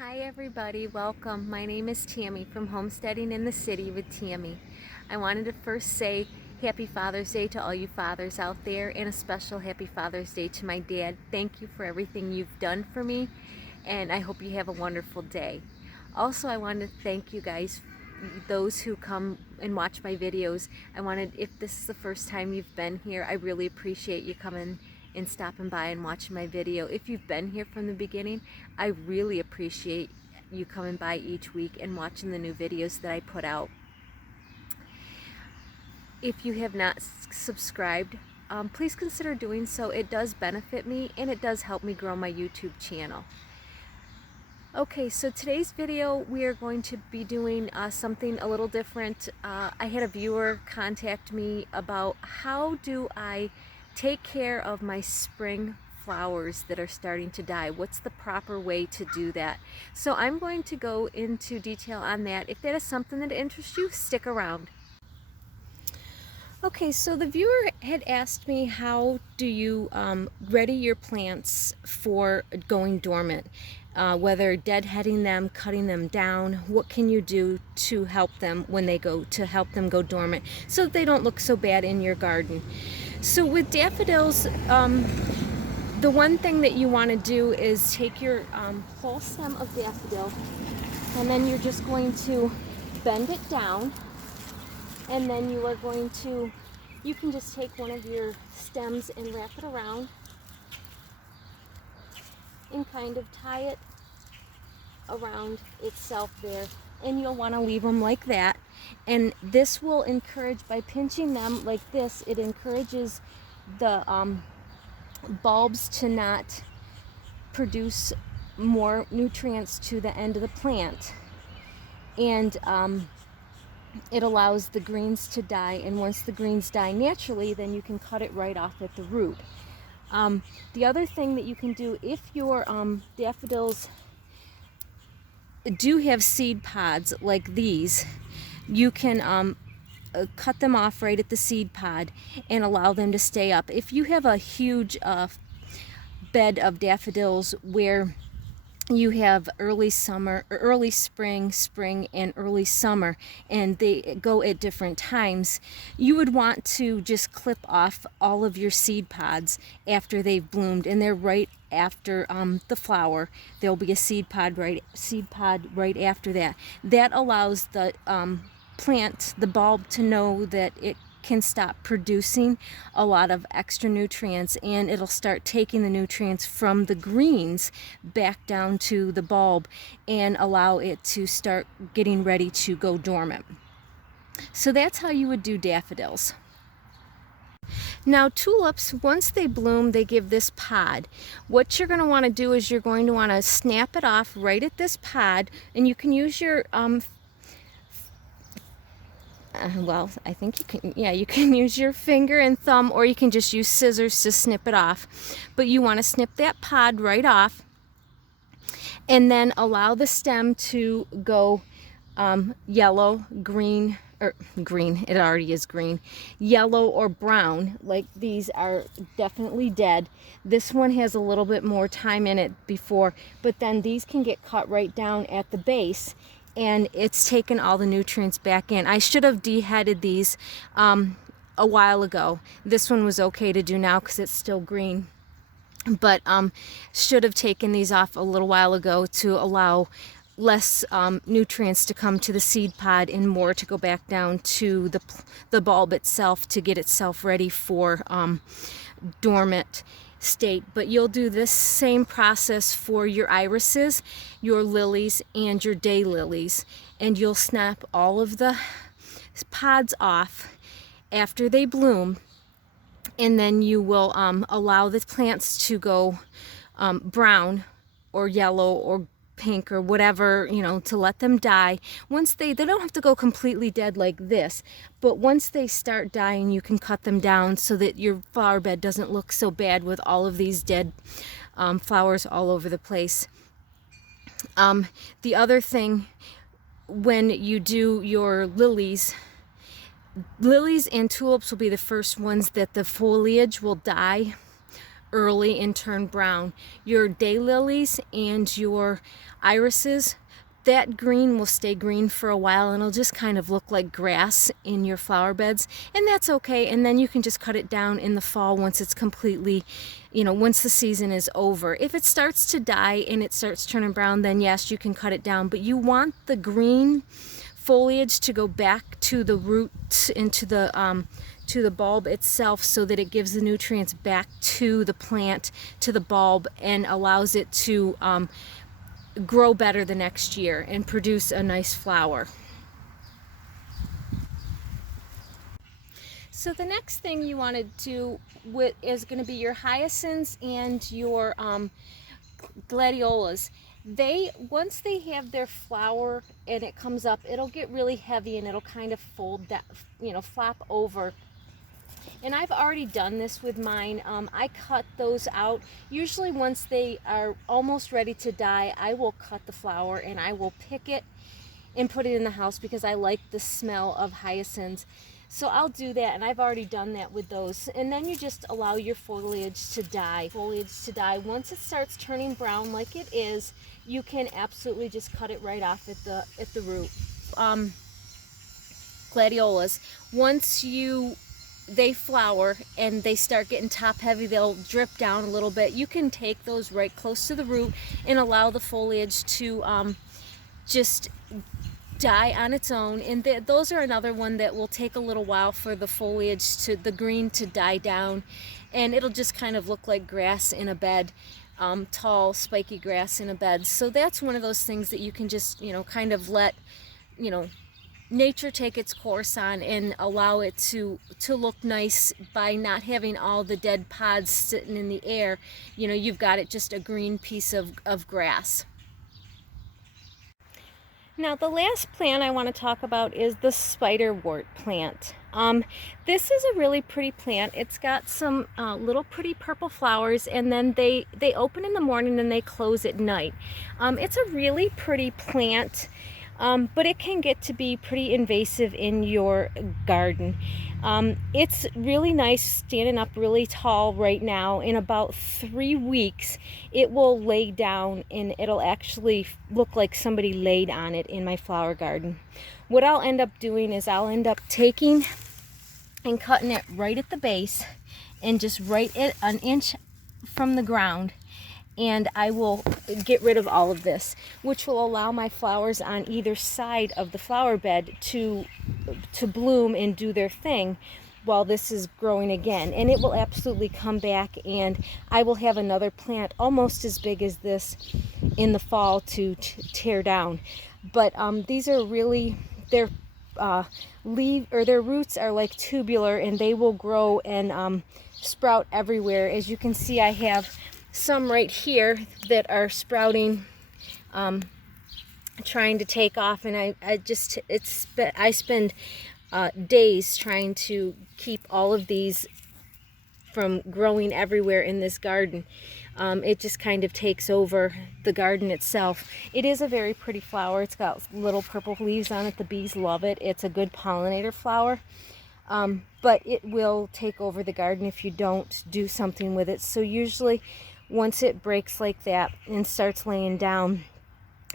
Hi everybody, welcome. My name is Tammy from Homesteading in the City with Tammy. I wanted to first say Happy Father's Day to all you fathers out there, and a special Happy Father's Day to my dad. Thank you for everything you've done for me, and I hope you have a wonderful day. Also, I wanted to thank you guys, those who come and watch my videos. If this is the first time you've been here, I really appreciate you coming and stopping by and watching my video. If you've been here from the beginning, I really appreciate you coming by each week and watching the new videos that I put out. If you have not subscribed, please consider doing so. It does benefit me and it does help me grow my YouTube channel. Okay, so today's video we are going to be doing something a little different. I had a viewer contact me about how do I take care of my spring flowers that are starting to die. What's the proper way to do that? So I'm going to go into detail on that. If that is something that interests you, stick around. Okay, so the viewer had asked me, how do you ready your plants for going dormant? Whether deadheading them, cutting them down, what can you do to help them when they go dormant so that they don't look so bad in your garden? So with daffodils, the one thing that you want to do is take your whole stem of daffodil, and then you're just going to bend it down, and then you can just take one of your stems and wrap it around and kind of tie it around itself there, and you'll want to leave them like that. And this will encourage, by pinching them like this, it encourages the bulbs to not produce more nutrients to the end of the plant, and it allows the greens to die. And once the greens die naturally, then you can cut it right off at the root. The other thing that you can do, if your daffodils do have seed pods like these, you can cut them off right at the seed pod and allow them to stay up. If you have a huge bed of daffodils where you have early summer, or early spring, and early summer, and they go at different times, you would want to just clip off all of your seed pods after they've bloomed, and they're right after the flower. There'll be a seed pod right after that. That allows the plant, the bulb, to know that it can stop producing a lot of extra nutrients, and it'll start taking the nutrients from the greens back down to the bulb and allow it to start getting ready to go dormant. So that's how you would do daffodils. Now tulips, once they bloom, they give this pod. What you're going to want to do is you're going to want to snap it off right at this pod, and you can use your I think you can use your finger and thumb, or you can just use scissors to snip it off. But you want to snip that pod right off, and then allow the stem to go yellow, green, or green, it already is green, yellow or brown. Like these are definitely dead. This one has a little bit more time in it before, but then these can get cut right down at the base, and it's taken all the nutrients back in. I should have deheaded these a while ago. This one was okay to do now because it's still green, but should have taken these off a little while ago to allow less nutrients to come to the seed pod and more to go back down to the bulb itself to get itself ready for dormant state. But you'll do this same process for your irises, your lilies, and your daylilies, and you'll snap all of the pods off after they bloom, and then you will allow the plants to go brown or yellow or pink or whatever, to let them die. Once they don't have to go completely dead like this, but once they start dying, you can cut them down so that your flower bed doesn't look so bad with all of these dead flowers all over the place. The other thing, when you do your lilies and tulips will be the first ones that the foliage will die early and turn brown. Your daylilies and your irises, that green will stay green for a while and it'll just kind of look like grass in your flower beds, and that's okay. And then you can just cut it down in the fall once it's completely, once the season is over. If it starts to die and it starts turning brown, then yes, you can cut it down, but you want the green foliage to go back to the roots and to the bulb itself, so that it gives the nutrients back to the plant, to the bulb, and allows it to grow better the next year and produce a nice flower. So the next thing you want to do is going to be your hyacinths and your gladiolas. Once they have their flower and it comes up, it'll get really heavy and it'll kind of fold that, flop over. And I've already done this with mine. I cut those out. Usually once they are almost ready to die, I will cut the flower and I will pick it and put it in the house because I like the smell of hyacinths. So I'll do that, and I've already done that with those. And then you just allow your foliage to die. Once it starts turning brown like it is, you can absolutely just cut it right off at the root. Gladiolas, once they flower and they start getting top heavy, they'll drip down a little bit. You can take those right close to the root and allow the foliage to just die on its own. And those are another one that will take a little while for the foliage the green to die down, and it'll just kind of look like grass in a bed, tall spiky grass in a bed. So that's one of those things that you can just kind of let nature take its course on and allow it to look nice by not having all the dead pods sitting in the air. You've got it just a green piece of grass. Now the last plant I want to talk about is the spiderwort plant. This is a really pretty plant. It's got some little pretty purple flowers, and then they open in the morning and they close at night. It's a really pretty plant. But it can get to be pretty invasive in your garden. It's really nice standing up really tall right now. In about 3 weeks, it will lay down and it'll actually look like somebody laid on it in my flower garden. What I'll end up doing is I'll end up taking and cutting it right at the base and just right at an inch from the ground. And I will get rid of all of this, which will allow my flowers on either side of the flower bed to bloom and do their thing while this is growing again. And it will absolutely come back, and I will have another plant almost as big as this in the fall to tear down. But these are really, their roots are like tubular, and they will grow and sprout everywhere. As you can see, I have some right here that are sprouting, trying to take off, and I spend days trying to keep all of these from growing everywhere in this garden. It just kind of takes over the garden itself. It is a very pretty flower. It's got little purple leaves on it. The bees love it. It's a good pollinator flower. But it will take over the garden if you don't do something with it. So usually once it breaks like that and starts laying down,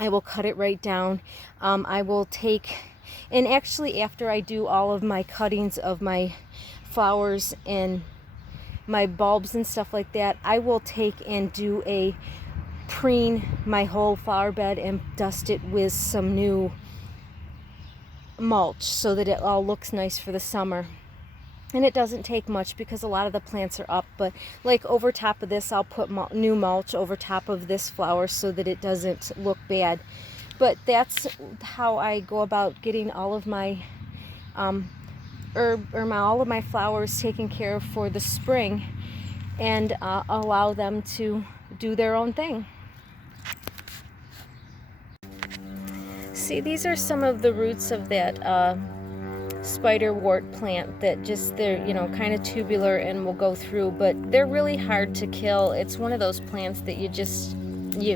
I will cut it right down. I will take, and actually after I do all of my cuttings of my flowers and my bulbs and stuff like that, I will take and preen my whole flower bed and dust it with some new mulch so that it all looks nice for the summer. And it doesn't take much because a lot of the plants are up, but like over top of this, I'll put new mulch over top of this flower so that it doesn't look bad. But that's how I go about getting all of my all of my flowers taken care of for the spring, and allow them to do their own thing. See, these are some of the roots of that spiderwort plant that they're kind of tubular and will go through, but they're really hard to kill. It's one of those plants that you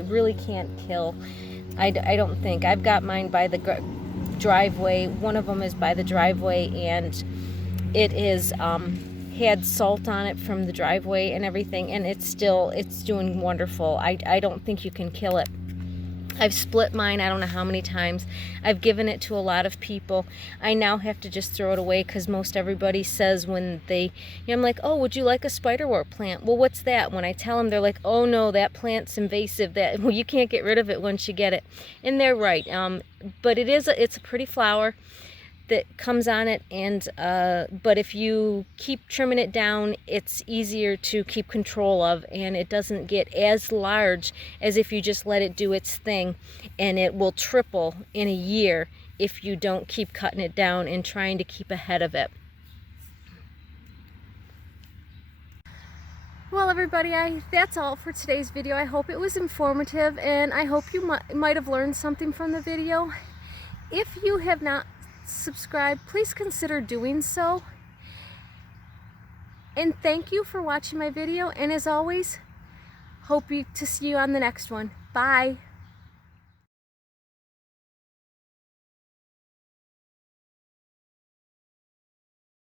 really can't kill. I don't think. I've got mine by the driveway. One of them is by the driveway, and it is had salt on it from the driveway and everything, and it's doing wonderful. I don't think you can kill it. I've split mine I don't know how many times. I've given it to a lot of people. I now have to just throw it away because most everybody says when they, I'm like, oh, would you like a spiderwort plant? Well, what's that? When I tell them, they're like, oh no, that plant's invasive. Well, you can't get rid of it once you get it. And they're right. But it's a pretty flower that comes on it, and but if you keep trimming it down, it's easier to keep control of, and it doesn't get as large as if you just let it do its thing, and it will triple in a year if you don't keep cutting it down and trying to keep ahead of it. Well, everybody, that's all for today's video. I hope it was informative, and I hope you might have learned something from the video. If you have not subscribed, please consider doing so. And thank you for watching my video, and as always, hope to see you on the next one. Bye.